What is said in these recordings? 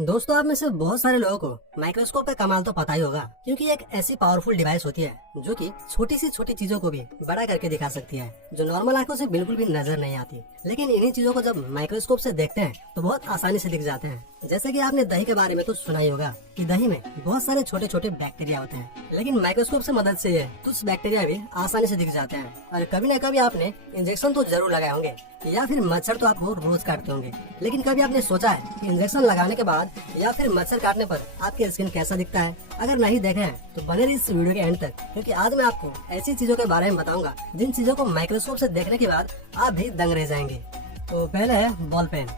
दोस्तों, आप में से बहुत सारे लोगों को माइक्रोस्कोप का कमाल तो पता ही होगा, क्योंकि एक ऐसी पावरफुल डिवाइस होती है जो कि छोटी सी छोटी चीजों को भी बड़ा करके दिखा सकती है, जो नॉर्मल आंखों से बिल्कुल भी नजर नहीं आती। लेकिन इन्हीं चीजों को जब माइक्रोस्कोप से देखते हैं तो बहुत आसानी से दिख जाते हैं। जैसे कि आपने दही के बारे में तो सुना ही होगा कि दही में बहुत सारे छोटे छोटे बैक्टीरिया होते हैं, लेकिन माइक्रोस्कोप से मदद से ये कुछ बैक्टीरिया भी आसानी से दिख जाते हैं। और कभी न कभी आपने इंजेक्शन तो जरूर लगाए होंगे या फिर मच्छर तो आपको रोज काटते होंगे, लेकिन कभी आपने सोचा है कि इंजेक्शन लगाने के बाद या फिर मच्छर काटने पर आपकी स्किन कैसा दिखता है? अगर नहीं देखे हैं तो बने रहिए इस वीडियो के एंड तक, क्योंकि आज मैं आपको ऐसी चीजों के बारे में बताऊंगा जिन चीजों को माइक्रोस्कोप से देखने के बाद आप भी दंग रह जाएंगे। तो पहले है बॉल पेन।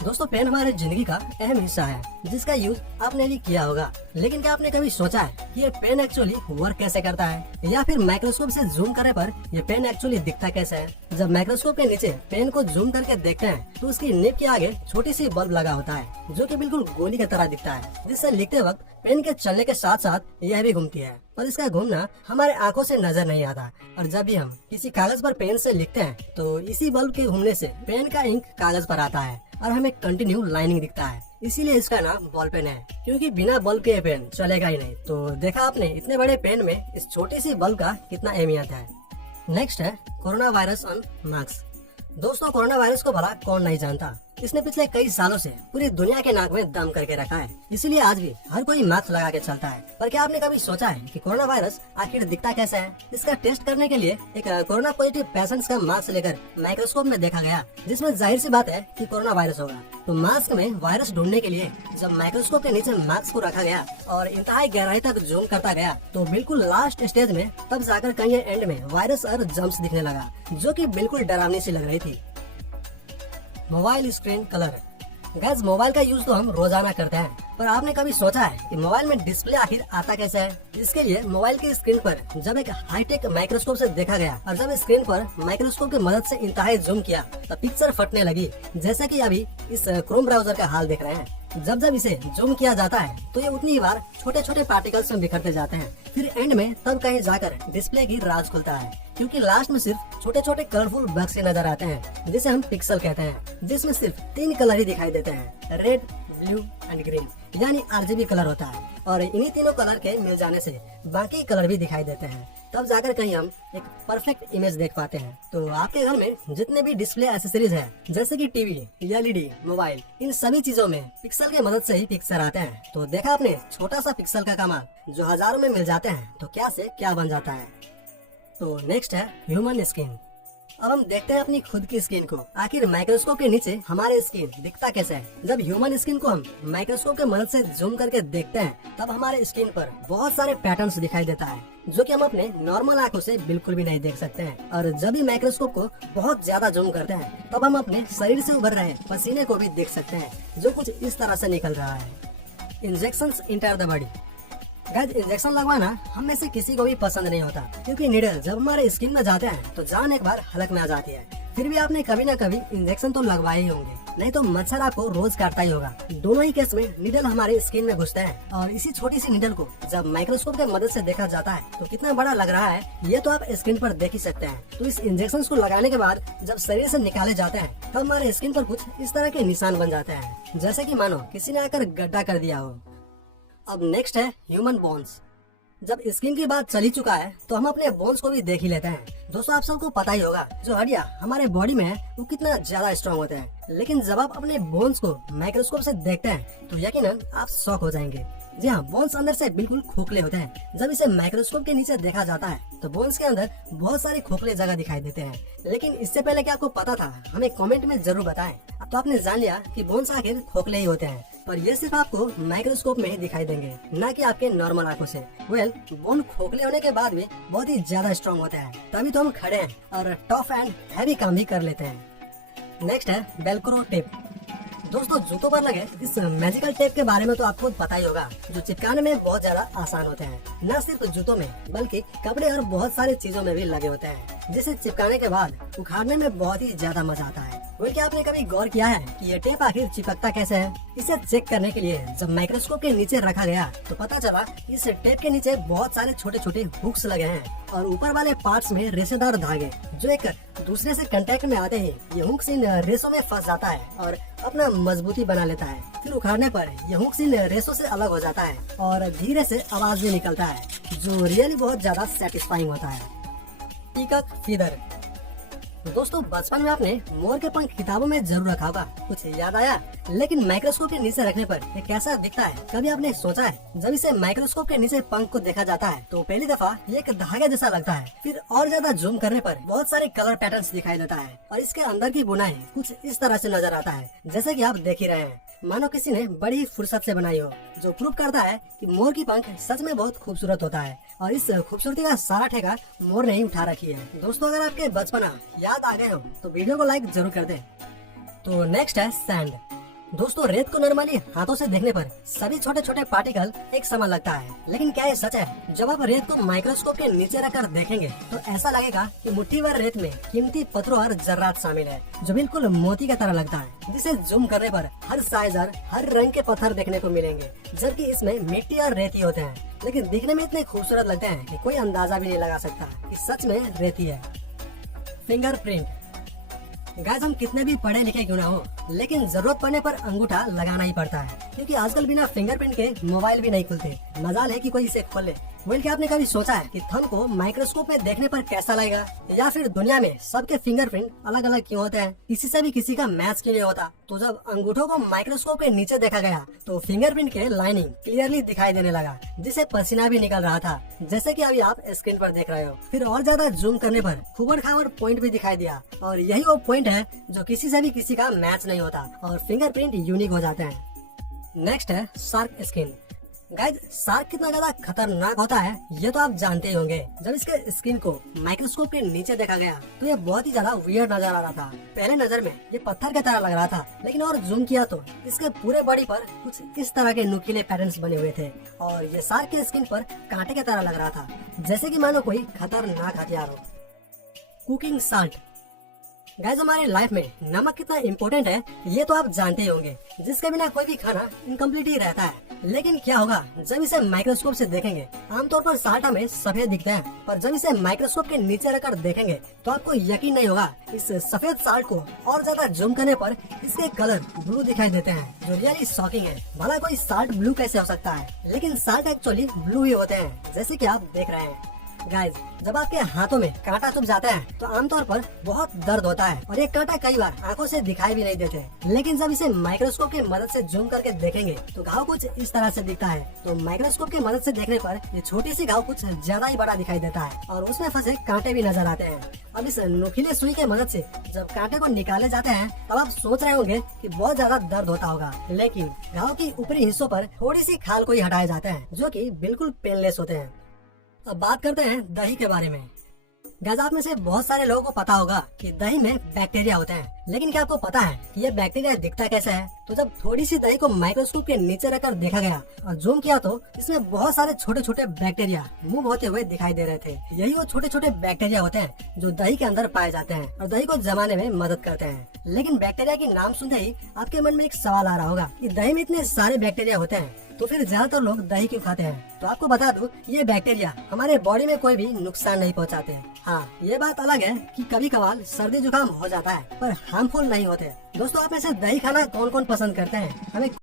दोस्तों, पेन हमारे जिंदगी का अहम हिस्सा है जिसका यूज आपने भी किया होगा, लेकिन क्या आपने कभी सोचा है कि ये पेन एक्चुअली वर्क कैसे करता है, या फिर माइक्रोस्कोप से जूम करने पर ये पेन एक्चुअली दिखता कैसे है? जब माइक्रोस्कोप के नीचे पेन को जूम करके देखते हैं तो उसकी निब के आगे छोटी सी बल्ब लगा होता है जो कि बिल्कुल गोली की तरह दिखता है, जिससे लिखते वक्त पेन के चलने के साथ साथ यह भी घूमती है। और इसका घूमना हमारे आंखों से नजर नहीं आता। और जब भी हम किसी कागज पर पेन से लिखते हैं तो इसी बल्ब के घूमने से पेन का इंक कागज पर आता है और हमें कंटिन्यू लाइनिंग दिखता है। इसीलिए इसका नाम बॉल पेन है, क्योंकि बिना बल्ब के पेन चलेगा ही नहीं। तो देखा आपने इतने बड़े पेन में इस छोटी सी बल्ब का कितना अहमियत है। नेक्स्ट है कोरोना वायरस ऑन मास्क। दोस्तों, कोरोना वायरस को भला कौन नहीं जानता। इसने पिछले कई सालों से पूरी दुनिया के नाक में दम करके रखा है, इसीलिए आज भी हर कोई मास्क लगा के चलता है। पर क्या आपने कभी सोचा है कि कोरोना वायरस आखिर दिखता कैसा है? इसका टेस्ट करने के लिए एक कोरोना पॉजिटिव पेशेंट्स का मास्क लेकर माइक्रोस्कोप में देखा गया, जिसमें जाहिर सी बात है कि कोरोना वायरस होगा। तो मास्क में वायरस ढूंढने के लिए जब माइक्रोस्कोप के नीचे मास्क को रखा गया और इंतहाई गहराई तक जूम करता गया तो बिल्कुल लास्ट स्टेज में तब जाकर कहीं एंड में वायरस और जम्स दिखने लगा, जो कि बिल्कुल डरावनी सी लग रही थी। Mobile screen colour. Gas, mobile का यूज तो हम रोजाना करते हैं, पर आपने कभी सोचा है कि मोबाइल में डिस्प्ले आखिर आता कैसे है? इसके लिए मोबाइल की स्क्रीन पर जब एक हाईटेक माइक्रोस्कोप से देखा गया और जब स्क्रीन पर माइक्रोस्कोप की मदद से इंतहाई जूम किया तो पिक्चर फटने लगी, जैसा कि अभी इस क्रोम ब्राउजर का हाल देख रहे हैं। जब जब इसे जूम किया जाता है तो ये उतनी ही बार छोटे छोटे पार्टिकल्स में बिखरते जाते हैं। फिर एंड में तब कहीं जाकर डिस्प्ले की राज खुलता है, क्योंकि लास्ट में सिर्फ छोटे छोटे कलरफुल बक्स नजर आते हैं जिसे हम पिक्सल कहते हैं, जिसमें सिर्फ 3 कलर ही दिखाई देते हैं, रेड, ब्लू एंड ग्रीन, यानी RGB कलर होता है। और इन्हीं तीनों कलर के मिल जाने से बाकी कलर भी दिखाई देते हैं, तब जाकर कहीं हम एक परफेक्ट इमेज देख पाते हैं। तो आपके घर में जितने भी डिस्प्ले एसेसरीज है, जैसे कि टीवी, LED, मोबाइल, इन सभी चीजों में पिक्सल की मदद से ही पिक्चर आते हैं। तो देखा आपने छोटा सा पिक्सल का कमाल जो हजारों में मिल जाते हैं, तो क्या से क्या बन जाता है। तो नेक्स्ट है ह्यूमन स्किन। अब हम देखते हैं अपनी खुद की स्किन को, आखिर माइक्रोस्कोप के नीचे हमारे स्किन दिखता कैसे है। जब ह्यूमन स्किन को हम माइक्रोस्कोप के मदद से जूम करके देखते हैं तब हमारे स्किन पर बहुत सारे पैटर्न्स दिखाई देता है, जो कि हम अपने नॉर्मल आंखों से बिल्कुल भी नहीं देख सकते हैं। और जब भी माइक्रोस्कोप को बहुत ज्यादा जूम करते हैं तब हम अपने शरीर से उभर रहे पसीने को भी देख सकते हैं, जो कुछ इस तरह से निकल रहा है। Injections enter the body. Guys, injection लगवाना हम में से किसी को भी पसंद नहीं होता, क्योंकि निडल जब हमारे स्किन में जाते हैं तो जान एक बार हलक में आ जाती है। फिर भी आपने कभी न कभी इंजेक्शन तो लगवाए ही होंगे, नहीं तो मच्छर आपको रोज काटता ही होगा। दोनों ही केस में निडल हमारे स्किन में घुसते हैं, और इसी छोटी सी निडल को जब माइक्रोस्कोप की मदद से देखा जाता है तो कितना बड़ा लग रहा है ये तो आप स्क्रीन पर देख ही सकते हैं। तो इस इंजेक्शन को लगाने के बाद जब शरीर से निकाले जाते हैं तब हमारे स्किन पर कुछ इस तरह के निशान बन जाते हैं, जैसे की मानो किसी ने आकर गड्ढा कर दिया हो। अब नेक्स्ट है ह्यूमन बोन्स। जब स्किन की बात चल ही चुका है तो हम अपने बोन्स को भी देख ही लेते हैं। दोस्तों, आप सबको पता ही होगा जो हड्डियां हमारे बॉडी में है वो कितना ज्यादा स्ट्रॉन्ग होते हैं, लेकिन जब आप अपने बोन्स को माइक्रोस्कोप से देखते हैं तो यकीनन आप शॉक हो जाएंगे। जी हाँ, बोन्स अंदर से बिल्कुल खोखले होते हैं। जब इसे माइक्रोस्कोप के नीचे देखा जाता है तो बोन्स के अंदर बहुत सारी खोखले जगह दिखाई देते हैं। लेकिन इससे पहले क्या आपको पता था? हमें कमेंट में जरूर बताएं। अब तो आपने जान लिया कि बोन्स आखिर खोखले ही होते हैं, पर ये सिर्फ आपको माइक्रोस्कोप में ही दिखाई देंगे, न कि आपके नॉर्मल आंखों से। बोन खोखले होने के बाद भी बहुत ही ज्यादा स्ट्रॉन्ग होते हैं, तभी तो हम खड़े हैं और टफ एंड हैवी काम भी कर लेते हैं। नेक्स्ट है वेलक्रो टेप। दोस्तों, जूतों पर लगे इस मैजिकल टेप के बारे में तो आपको पता ही होगा, जो चिपकाने में बहुत ज्यादा आसान होते हैं। न सिर्फ जूतों में बल्कि कपड़े और बहुत सारी चीजों में भी लगे होते हैं, जिसे चिपकाने के बाद उखाड़ने में बहुत ही ज्यादा मजा आता है। बोल क्या आपने कभी गौर किया है कि ये टेप आखिर चिपकता कैसे है? इसे चेक करने के लिए जब माइक्रोस्कोप के नीचे रखा गया तो पता चला इस टेप के नीचे बहुत सारे छोटे छोटे हुक्स लगे हैं और ऊपर वाले पार्ट्स में रेशेदार धागे जो एक दूसरे से कांटेक्ट में आते ही ये हुक्स इन रेशों में फंस जाता है और अपना मजबूती बना लेता है। फिर उखाड़ने पर यह हुक्स इन रेशों से अलग हो जाता है और धीरे से आवाज भी निकलता है जो रियली बहुत ज्यादा सेटिस्फाइंग होता है। Peacock feather. दोस्तों बचपन में आपने मोर के पंख किताबों में जरूर रखा होगा, कुछ याद आया? लेकिन माइक्रोस्कोप के नीचे रखने पर ये कैसा दिखता है कभी आपने सोचा है? जब इसे माइक्रोस्कोप के नीचे पंख को देखा जाता है तो पहली दफा ये एक धागे जैसा लगता है, फिर और ज्यादा जूम करने पर बहुत सारे कलर पैटर्न्स दिखाई देता है और इसके अंदर की बुनाई कुछ इस तरह से नजर आता है जैसे कि आप देख ही रहे हैं, मानो किसी ने बड़ी ही फुर्सत से बनाई हो, जो प्रूव करता है कि मोर की पंख सच में बहुत खूबसूरत होता है और इस खूबसूरती का सारा ठेका मोर ने ही उठा रखी है। दोस्तों अगर आपके बचपना याद आ गए हो तो वीडियो को लाइक जरूर कर दें। तो नेक्स्ट है सैंड। दोस्तों रेत को नॉर्मली हाथों से देखने पर सभी छोटे छोटे पार्टिकल एक समान लगता है, लेकिन क्या ये सच है? जब आप रेत को माइक्रोस्कोप के नीचे रखकर देखेंगे तो ऐसा लगेगा कि मुट्ठी भर रेत में कीमती पत्थरों और जर्रात शामिल है जो बिल्कुल मोती की तरह लगता है, जिसे जूम करने पर हर साइज और हर रंग के पत्थर देखने को मिलेंगे, जबकि इसमें मिट्टी और रेती होते हैं, लेकिन दिखने में इतने खूबसूरत लगते हैं कि कोई अंदाजा भी नहीं लगा सकता कि सच में रेती है। फिंगरप्रिंट। गाइस हम कितने भी पढ़े लिखे क्यों ना हो, लेकिन जरूरत पड़ने पर अंगूठा लगाना ही पड़ता है, क्योंकि आजकल बिना फिंगरप्रिंट के मोबाइल भी नहीं खुलते। मजाल है कि कोई इसे खोले। वेल क्या आपने कभी सोचा है कि थंब को माइक्रोस्कोप में देखने पर कैसा लगेगा, या फिर दुनिया में सबके फिंगरप्रिंट अलग अलग क्यों होते हैं, किसी से भी किसी का मैच क्यों नहीं होता? तो जब अंगूठों को माइक्रोस्कोप के नीचे देखा गया तो फिंगरप्रिंट के लाइनिंग क्लियरली दिखाई देने लगा, जिसे पसीना भी निकल रहा था, जैसे कि अभी आप स्क्रीन पर देख रहे हो। फिर और ज्यादा जूम करने पर खूबड़-खाबड़ पॉइंट भी दिखाई दिया और यही वो पॉइंट है जो किसी से भी किसी का मैच नहीं होता और फिंगरप्रिंट यूनिक हो जाते हैं। नेक्स्ट है शार्क स्किन। गाइस शार्क कितना ज्यादा खतरनाक होता है ये तो आप जानते ही होंगे। जब इसके स्किन को माइक्रोस्कोप के नीचे देखा गया तो ये बहुत ही ज्यादा वियर्ड नजर आ रहा था। पहले नजर में ये पत्थर की तरह लग रहा था, लेकिन और जूम किया तो इसके पूरे बॉडी पर कुछ इस तरह के नुकीले पैटर्न्स बने हुए थे और ये शार्क के स्किन पर कांटे की तरह लग रहा था, जैसे कि मानो कोई खतरनाक हथियार हो। Cooking salt. गाइस हमारे लाइफ में नमक कितना इम्पोर्टेंट है ये तो आप जानते ही होंगे, जिसके बिना कोई भी खाना इनकम्प्लीट ही रहता है। लेकिन क्या होगा जब इसे माइक्रोस्कोप से देखेंगे? आमतौर पर साल्ट हमें सफेद दिखते हैं, पर जब इसे माइक्रोस्कोप के नीचे रखकर देखेंगे तो आपको यकीन नहीं होगा। इस सफेद साल्ट को और ज्यादा जूम करने पर इसके कलर ब्लू दिखाई देते हैं, जो रियली शॉकिंग है। भला कोई साल्ट ब्लू कैसे हो सकता है, लेकिन साल्ट एक्चुअली ब्लू ही होते हैं, जैसे कि आप देख रहे हैं। गाइस जब आपके हाथों में कांटा चुभ जाता है तो आमतौर पर बहुत दर्द होता है और ये कांटा कई बार आंखों से दिखाई भी नहीं देते, लेकिन जब इसे माइक्रोस्कोप की मदद से जूम करके देखेंगे तो घाव कुछ इस तरह से दिखता है। तो माइक्रोस्कोप की मदद से देखने पर ये छोटी सी घाव कुछ ज्यादा ही बड़ा दिखाई देता है और उसमें फंसे कांटे भी नजर आते हैं। अब इस नुकीले सुई की मदद से जब कांटे को निकाले जाते हैं तब आप सोच रहे होंगे कि बहुत ज्यादा दर्द होता होगा, लेकिन घाव की ऊपरी हिस्सों पर थोड़ी सी खाल को ही हटाए जाते हैं, जो कि बिल्कुल पेनलेस होते हैं। अब बात करते हैं दही के बारे में। गाइस आप में से बहुत सारे लोगों को पता होगा कि दही में बैक्टीरिया होते हैं, लेकिन क्या आपको पता है कि ये बैक्टीरिया दिखता कैसे है? तो जब थोड़ी सी दही को माइक्रोस्कोप के नीचे रखकर देखा गया और जूम किया तो इसमें बहुत सारे छोटे छोटे बैक्टीरिया मूव होते हुए दिखाई दे रहे थे। यही वो छोटे छोटे बैक्टीरिया होते हैं जो दही के अंदर पाए जाते हैं और दही को जमाने में मदद करते हैं। लेकिन बैक्टीरिया के नाम सुनते ही आपके मन में एक सवाल आ रहा होगा कि दही में इतने सारे बैक्टीरिया होते हैं तो फिर ज्यादातर लोग दही क्यों खाते हैं? तो आपको बता दूं ये बैक्टीरिया हमारे बॉडी में कोई भी नुकसान नहीं पहुंचाते हैं। हाँ ये बात अलग है कि कभी कभार सर्दी जुकाम हो जाता है, पर हार्मफुल नहीं होते। दोस्तों आप में से दही खाना कौन कौन पसंद करते हैं हमें